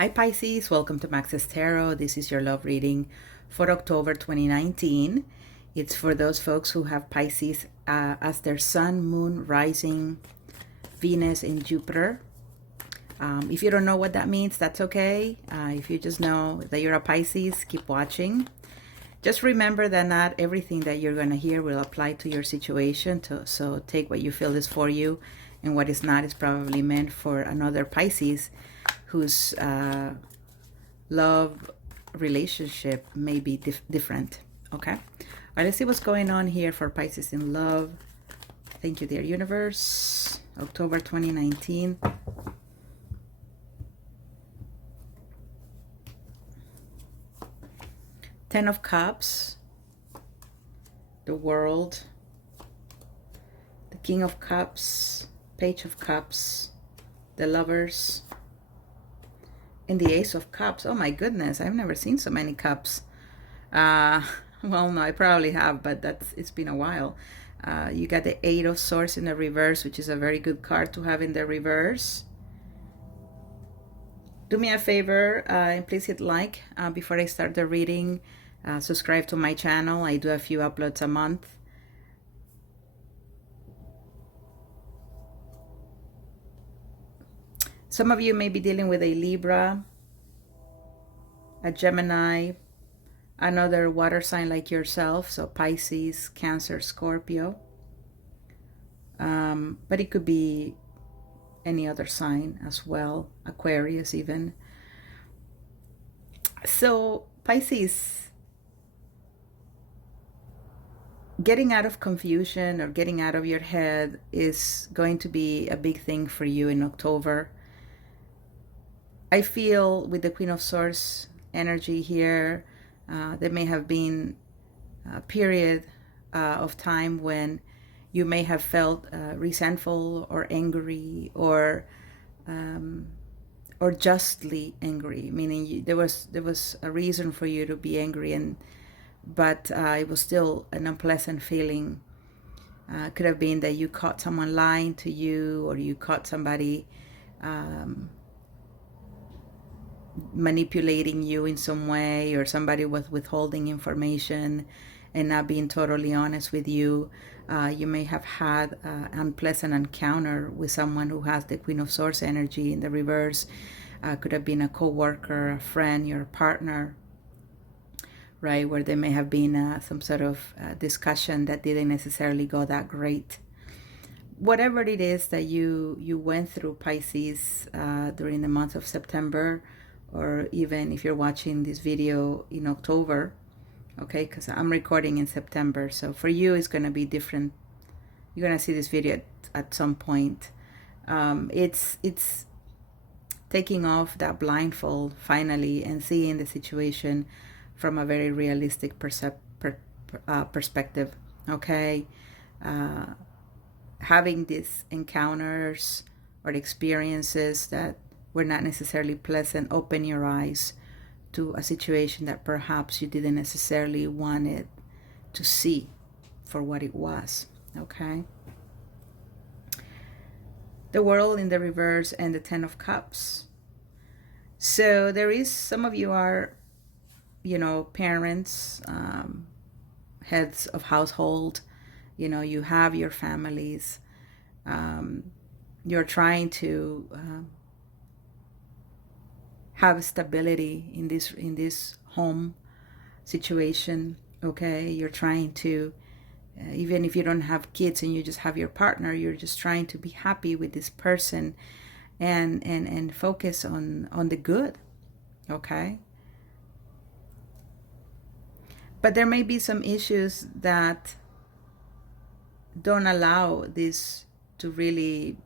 Hi Pisces, welcome to Max's Tarot. This is your love reading for October 2019. It's for those folks who have Pisces as their sun, moon, rising, Venus, and Jupiter. If you don't know what that means, that's okay. If you just know that you're a Pisces, keep watching. Just remember that not everything that you're going to hear will apply to your situation. So take what you feel is for you, and what is not is probably meant for another Pisces whose love relationship may be different. Okay. All right, let's see what's going on here for Pisces in love. Thank you, dear universe. October 2019. Ten of Cups, the World, the King of Cups, Page of Cups, the Lovers, and the Ace of Cups. Oh my goodness, I've never seen so many cups. Well, no, I probably have, but it's been a while. You got the Eight of Swords in the reverse, which is a very good card to have in the reverse. Do me a favor and please hit like before I start the reading. Subscribe to my channel. I do a few uploads a month. Some of you may be dealing with a Libra, a Gemini, another water sign like yourself, so Pisces, Cancer, Scorpio. But it could be any other sign as well, Aquarius even. So Pisces, getting out of confusion or getting out of your head is going to be a big thing for you in October. I feel with the Queen of Swords energy here, there may have been a period of time when you may have felt resentful or angry or justly angry, meaning there was a reason for you to be angry, but it was still an unpleasant feeling. Could have been that you caught someone lying to you, or you caught somebody manipulating you in some way, or somebody was withholding information and not being totally honest with you. You may have had an unpleasant encounter with someone who has the Queen of Swords energy in the reverse. Could have been a co-worker, a friend, your partner, right, where there may have been some sort of discussion that didn't necessarily go that great. Whatever it is that you went through, Pisces, during the month of September, or even if you're watching this video in October, okay, because I'm recording in September, so for you it's going to be different. You're going to see this video at some point. It's taking off that blindfold finally and seeing the situation from a very realistic perspective, okay? Having these encounters or experiences that were not necessarily pleasant open your eyes to a situation that perhaps you didn't necessarily want it to see for what it was, okay? The World in the reverse and the Ten of Cups. So there is, some of you are, parents, heads of household, you have your families. You're trying to have stability in this home situation, okay? You're trying to, even if you don't have kids and you just have your partner, you're just trying to be happy with this person and focus on the good, okay? But there may be some issues that don't allow this to really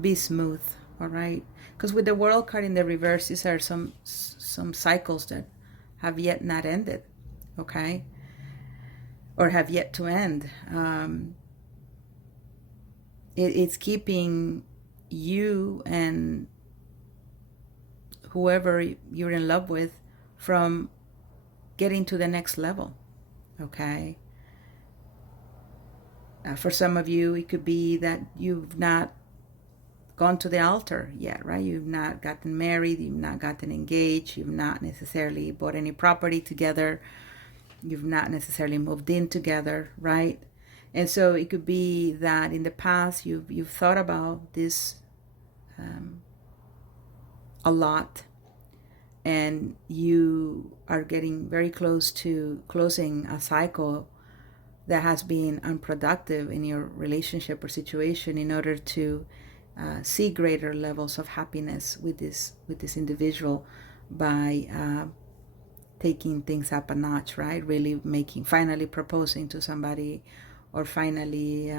be smooth, all right? Because with the World card in the reverse, these are some cycles that have yet not ended, okay? Or have yet to end. It's keeping you and whoever you're in love with from getting to the next level, okay? For some of you, it could be that you've not gone to the altar yet, right? You've not gotten married, you've not gotten engaged, you've not necessarily bought any property together, you've not necessarily moved in together, right? And so it could be that in the past you've thought about this a lot, and you are getting very close to closing a cycle that has been unproductive in your relationship or situation, in order to see greater levels of happiness with this individual by taking things up a notch, right? Really finally proposing to somebody, or finally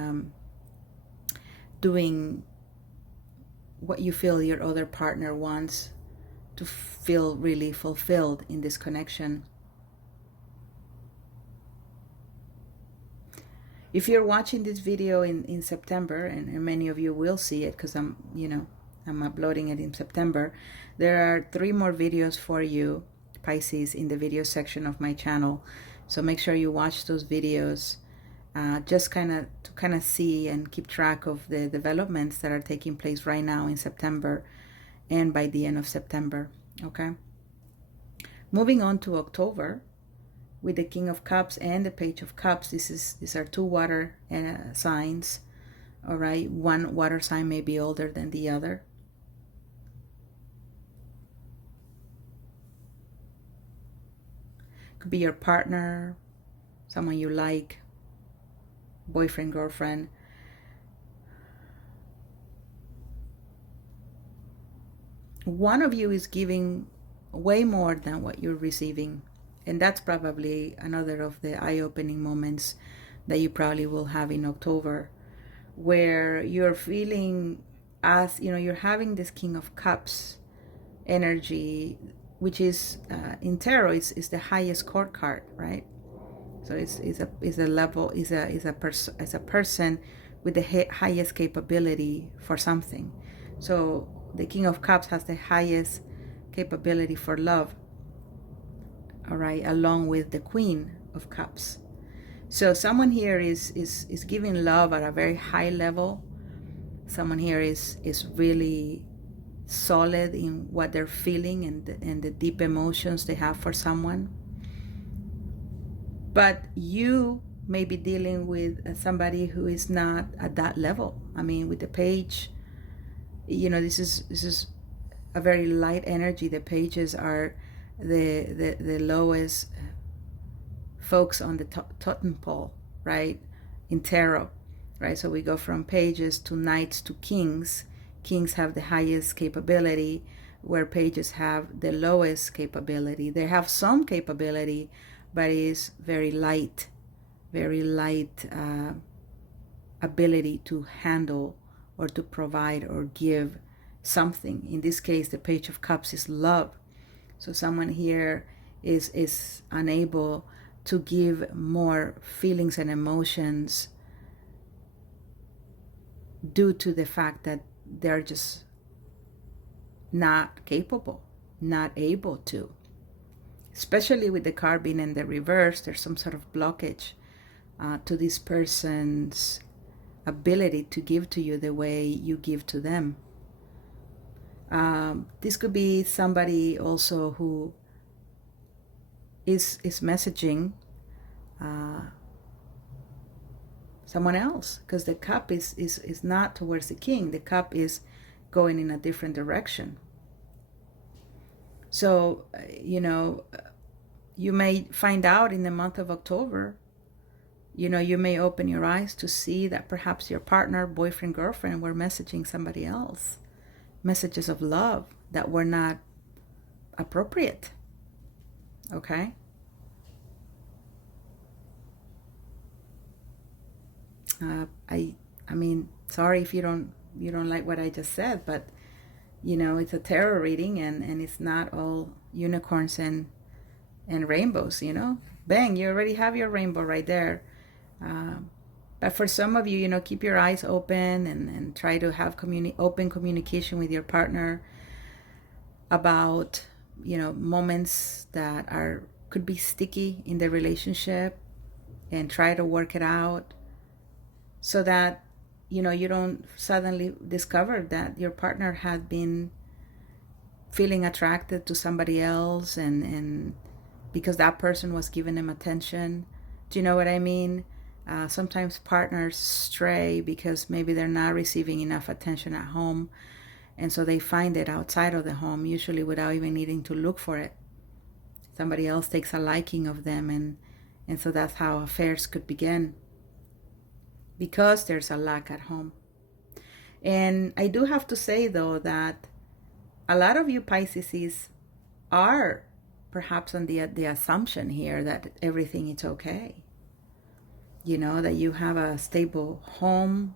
doing what you feel your other partner wants, to feel really fulfilled in this connection. If you're watching this video in September, and many of you will see it because I'm uploading it in September, there are 3 more videos for you, Pisces, in the video section of my channel. So make sure you watch those videos, just to kind of see and keep track of the developments that are taking place right now in September and by the end of September. Okay. Moving on to October, with the King of Cups and the Page of Cups. These are 2 water signs. All right, one water sign may be older than the other. Could be your partner, someone you like, boyfriend, girlfriend. One of you is giving way more than what you're receiving. And that's probably another of the eye-opening moments that you probably will have in October, where you're feeling, as you're having this King of Cups energy, which is in tarot is the highest court card, right? So it's a level, is a person with the highest capability for something. So the King of Cups has the highest capability for love, all right, along with the Queen of Cups. So someone here is giving love at a very high level. Someone here is really solid in what they're feeling and the deep emotions they have for someone. But you may be dealing with somebody who is not at that level. I mean, with the Page, this is a very light energy. The Pages are the lowest folks on the totem pole, right, in tarot, right? So we go from Pages to Knights to Kings. Kings have the highest capability, where Pages have the lowest capability. They have some capability, but it is very light ability to handle or to provide or give something. In this case, the Page of Cups is love. So someone here is unable to give more feelings and emotions due to the fact that they're just not capable, not able to. Especially with the card being in the reverse, there's some sort of blockage to this person's ability to give to you the way you give to them. This could be somebody also who is messaging someone else, because the cup is not towards the king. The cup is going in a different direction. So, you may find out in the month of October, you may open your eyes to see that perhaps your partner, boyfriend, girlfriend were messaging somebody else. Messages of love that were not appropriate. Okay? I mean, sorry if you don't like what I just said, but it's a tarot reading, and it's not all unicorns and rainbows. Bang, you already have your rainbow right there. But for some of you, keep your eyes open and try to have open communication with your partner about moments that could be sticky in the relationship, and try to work it out so that you don't suddenly discover that your partner had been feeling attracted to somebody else, and because that person was giving them attention. Do you know what I mean? Sometimes partners stray because maybe they're not receiving enough attention at home, and so they find it outside of the home, usually without even needing to look for it. Somebody else takes a liking of them, and so that's how affairs could begin, because there's a lack at home. And I do have to say, though, that a lot of you Pisces are perhaps on the assumption here that everything is okay. That you have a stable home,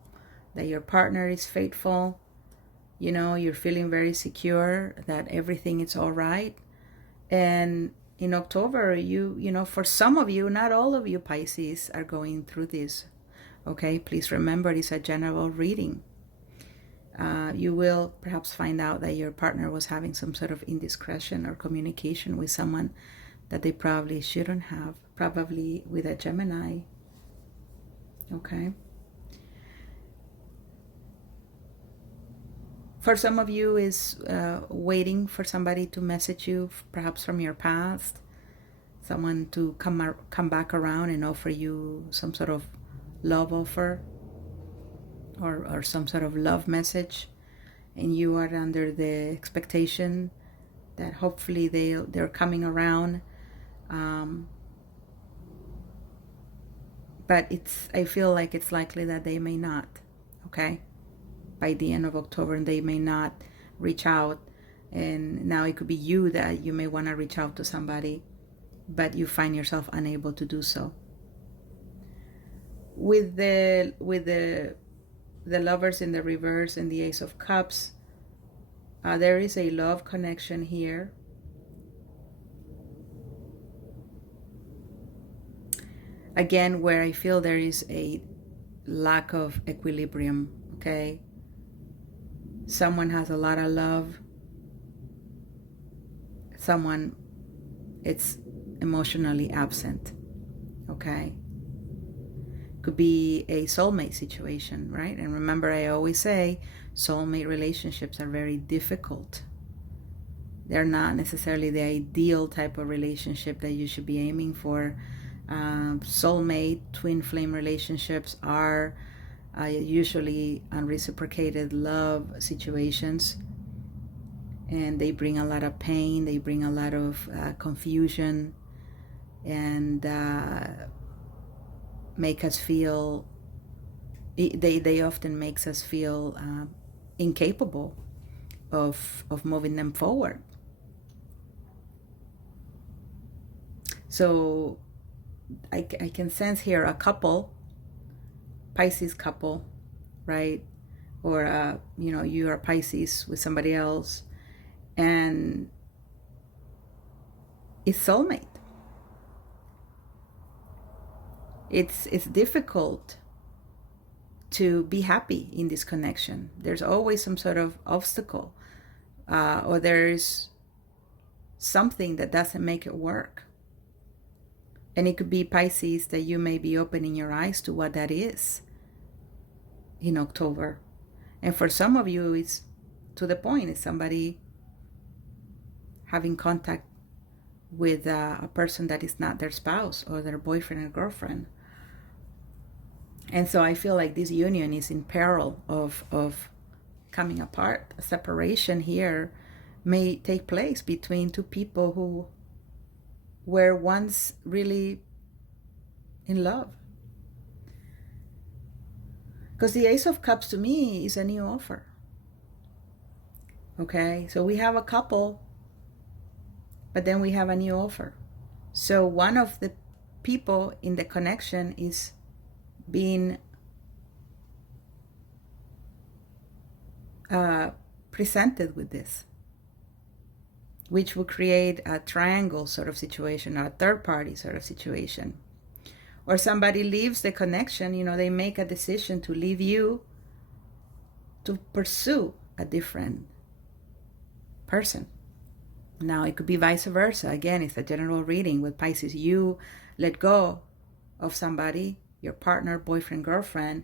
that your partner is faithful, you're feeling very secure, that everything is all right. And in October, for some of you, not all of you Pisces are going through this. Okay, please remember, it's a general reading. You will perhaps find out that your partner was having some sort of indiscretion or communication with someone that they probably shouldn't have, probably with a Gemini. Okay. For some of you is waiting for somebody to message you, perhaps from your past, someone to come back around and offer you some sort of love offer, or some sort of love message, and you are under the expectation that hopefully they're coming around. But I feel like it's likely that they may not. Okay, by the end of October, and they may not reach out. And now it could be you that you may want to reach out to somebody, but you find yourself unable to do so. With the Lovers in the reverse and the Ace of Cups, there is a love connection here. Again, where I feel there is a lack of equilibrium. Okay, someone has a lot of love, someone it's emotionally absent. Okay, could be a soulmate situation, right? And remember, I always say soulmate relationships are very difficult. They're not necessarily the ideal type of relationship that you should be aiming for. Soulmate, twin flame relationships are usually unreciprocated love situations, and they bring a lot of pain, they bring a lot of confusion, and make us feel, they often makes us feel incapable of moving them forward. So I can sense here a couple, Pisces couple, right? Or you are Pisces with somebody else, and it's soulmate. It's difficult to be happy in this connection. There's always some sort of obstacle, or there's something that doesn't make it work. And it could be Pisces that you may be opening your eyes to what that is in October. And for some of you, it's to the point. It's somebody having contact with a person that is not their spouse or their boyfriend or girlfriend. And so I feel like this union is in peril of coming apart. A separation here may take place between two people who were once really in love. Because the Ace of Cups to me is a new offer. Okay, so we have a couple, but then we have a new offer. So one of the people in the connection is being presented with this, which will create a triangle sort of situation, or a third party sort of situation. Or somebody leaves the connection, they make a decision to leave you to pursue a different person. Now it could be vice versa. Again, it's a general reading with Pisces. You let go of somebody, your partner, boyfriend, girlfriend.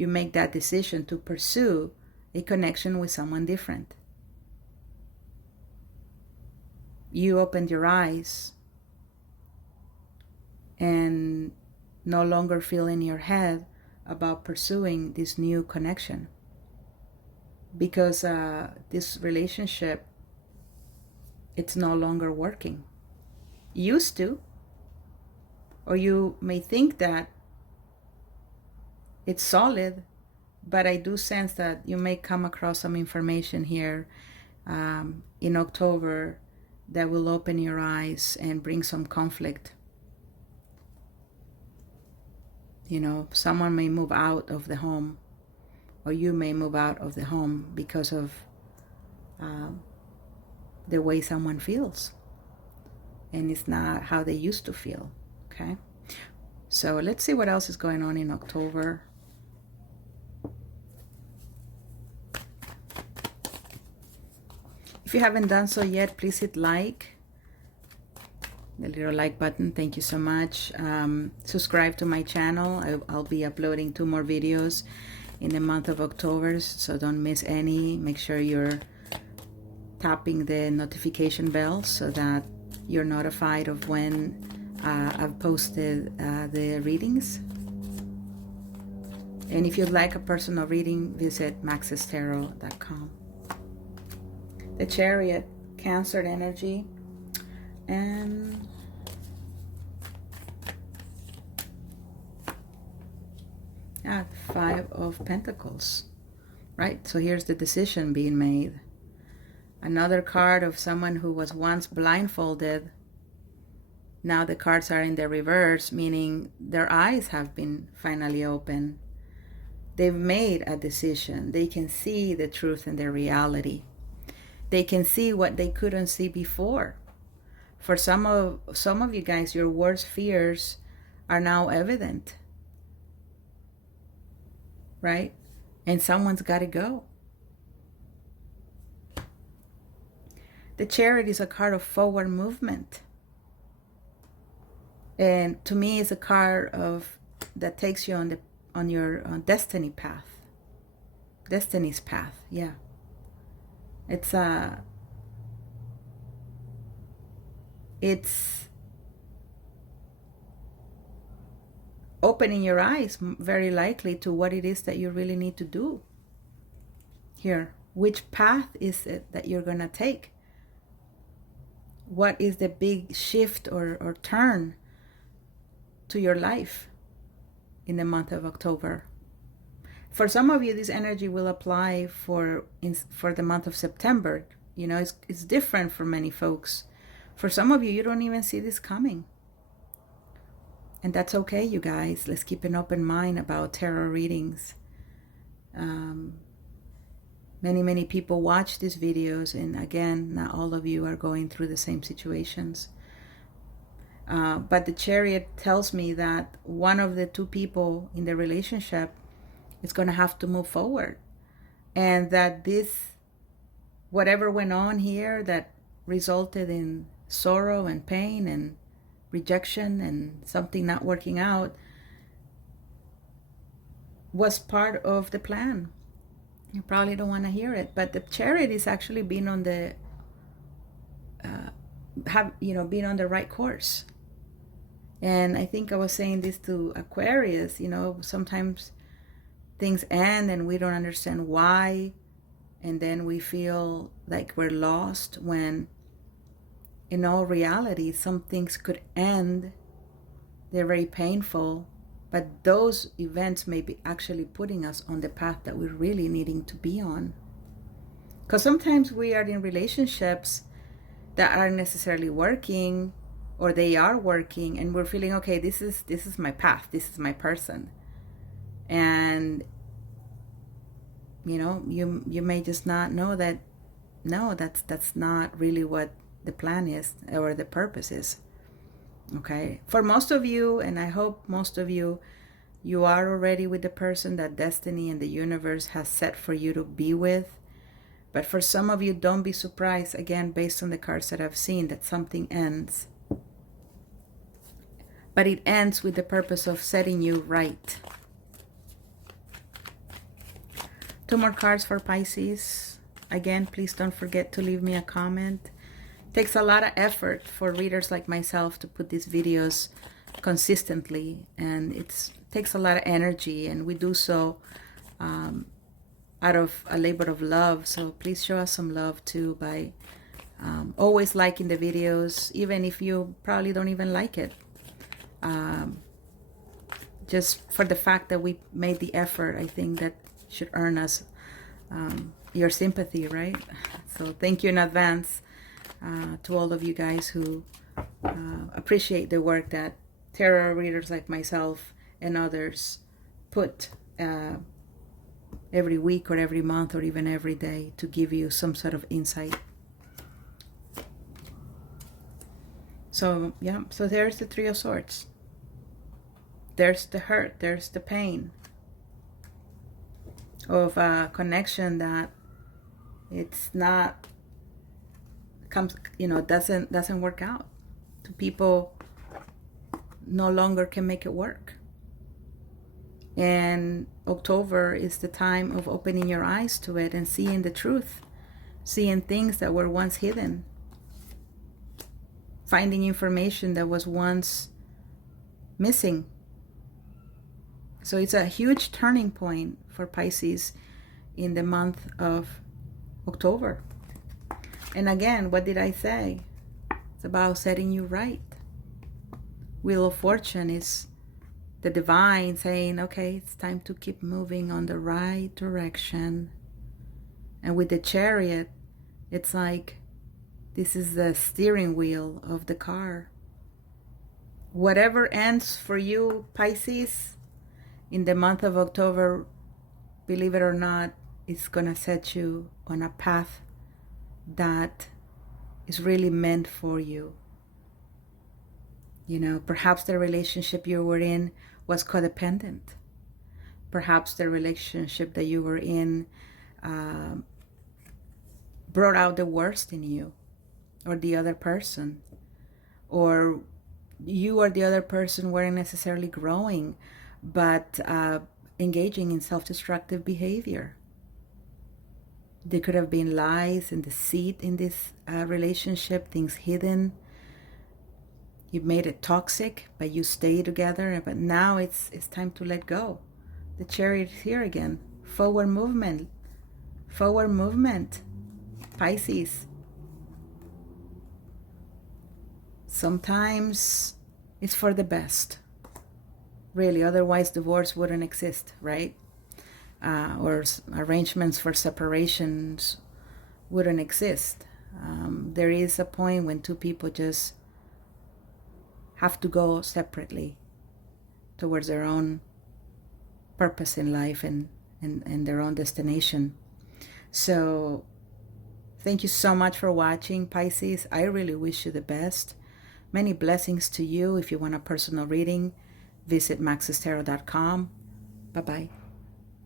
you make that decision to pursue a connection with someone different. You opened your eyes and no longer feel in your head about pursuing this new connection, because this relationship, it's no longer working. Used to, or you may think that it's solid, but I do sense that you may come across some information here in October that will open your eyes and bring some conflict. You know, someone may move out of the home, or you may move out of the home because of the way someone feels. And it's not how they used to feel, okay? So let's see what else is going on in October. If you haven't done so yet, please hit like. The little like button, thank you so much. Subscribe to my channel. I'll be uploading 2 more videos in the month of October, so don't miss any. Make sure you're tapping the notification bell so that you're notified of when I've posted the readings. And if you'd like a personal reading, visit maxestarot.com. The Chariot, Cancer energy, and yeah, 5 of Pentacles, right? So here's the decision being made. Another card of someone who was once blindfolded. Now the cards are in the reverse, meaning their eyes have been finally open. They've made a decision. They can see the truth and the reality. They can see what they couldn't see before. For some of you guys, your worst fears are now evident, right? And someone's got to go. The Chariot is a card of forward movement. And to me, it's a card that takes you on your destiny path. Destiny's path, yeah. It's opening your eyes, very likely, to what it is that you really need to do here. Which path is it that you're going to take? What is the big shift or turn to your life in the month of October? For some of you, this energy will apply for the month of September. You know, it's different for many folks. For some of you, you don't even see this coming. And that's okay, you guys. Let's keep an open mind about tarot readings. Many people watch these videos, and again, not all of you are going through the same situations. But the Chariot tells me that one of the 2 people in the relationship is going to have to move forward. And that whatever went on here that resulted in sorrow and pain and rejection and something not working out was part of the plan. You probably don't want to hear it, but the Chariot is actually being on the being on the right course. And I think I was saying this to Aquarius, sometimes things end and we don't understand why, and then we feel like we're lost, when in all reality some things could end. They're very painful, but those events may be actually putting us on the path that we're really needing to be on. Because sometimes we are in relationships that aren't necessarily working, or they are working, and we're feeling, okay, this is my path, this is my person. And you may just not know that, no, that's not really what the plan is or the purpose is. Okay, for most of you, and I hope most of you are already with the person that destiny and the universe has set for you to be with. But for some of you, don't be surprised, again, based on the cards that I've seen, that something ends. But it ends with the purpose of setting you right. 2 more cards for Pisces. Again, please don't forget to leave me a comment. It takes a lot of effort for readers like myself to put these videos consistently, and it takes a lot of energy, and we do so out of a labor of love. So please show us some love too by always liking the videos, even if you probably don't even like it. Just for the fact that we made the effort, I think that should earn us your sympathy, right? So thank you in advance to all of you guys who appreciate the work that tarot readers like myself and others put every week or every month or even every day to give you some sort of insight. So yeah, so there's the Three of Swords. There's the hurt, there's the pain of a connection that it's not doesn't work out. Two people no longer can make it work. And October is the time of opening your eyes to it and seeing the truth, seeing things that were once hidden, finding information that was once missing. So it's a huge turning point for Pisces in the month of October. And again, what did I say? It's about setting you right. Wheel of Fortune is the divine saying, okay, it's time to keep moving on the right direction. And with the Chariot, it's like this is the steering wheel of the car. Whatever ends for you, Pisces, in the month of October, believe it or not, it's gonna set you on a path that is really meant for you. You know, perhaps the relationship you were in was codependent. Perhaps the relationship that you were in brought out the worst in you or the other person. Or you or the other person weren't necessarily growing, but engaging in self-destructive behavior. There could have been lies and deceit in this relationship, things hidden. You made it toxic, but you stay together. But now it's time to let go. The Chariot is here again. Forward movement. Forward movement. Pisces. Sometimes it's for the best. Really, otherwise divorce wouldn't exist, right? Or arrangements for separations wouldn't exist. There is a point when two people just have to go separately towards their own purpose in life and their own destination. So thank you so much for watching, Pisces. I really wish you the best. Many blessings to you. If you want a personal reading, visit maxestarot.com. Bye-bye.